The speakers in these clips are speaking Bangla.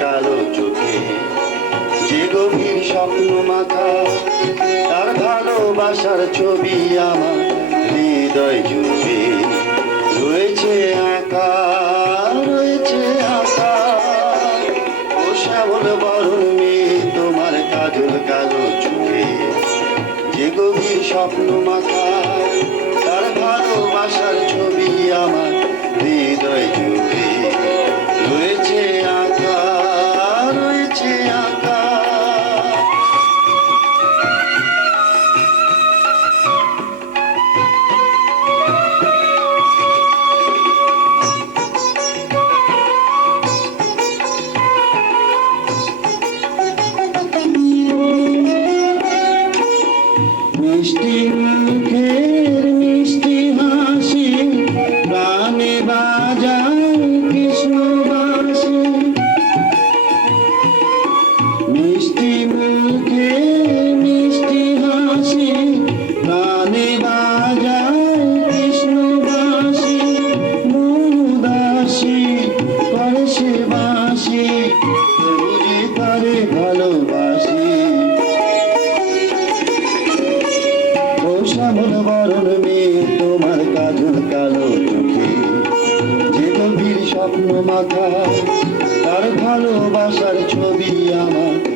কালো চোখে। যে গভীর স্বপ্ন মাথা, তার ভালোবাসার ছবি আমার হৃদয় জুড়ে। রয়েছে আঁকা রয়েছে আঁকা। ও শ্যামল বরণ মেয়ে তোমার কাজল কালো চোখে। যে গভীর স্বপ্ন মাথা মিষ্টি মুখের মিষ্টি হাসি প্রাণে বাজায় কৃষ্ণবাসী। মিষ্টি মুখের মিষ্টি হাসি প্রাণে বাজায় কৃষ্ণবাসী। মনুদাসী করে সে বাসি শ্যামল বরণ মেয়ে তোমার কাজল কালো চোখে। যে গভীর স্বপ্ন মাথা তার ভালোবাসার ছবি আমার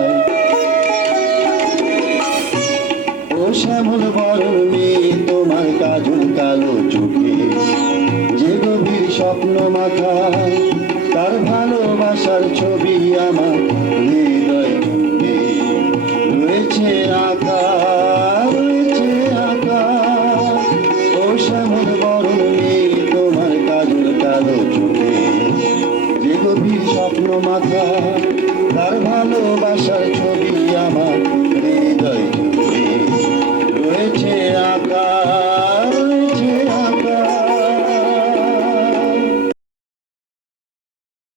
তোমার কাজল কালো চোখে যে গভীর স্বপ্ন মাথা তার ভালোবাসার ছবি আমার রয়েছে আঁকা রয়েছে আঁকা ও তোমার কালো যে স্বপ্ন মাথা তার ভালোবাসার ছবি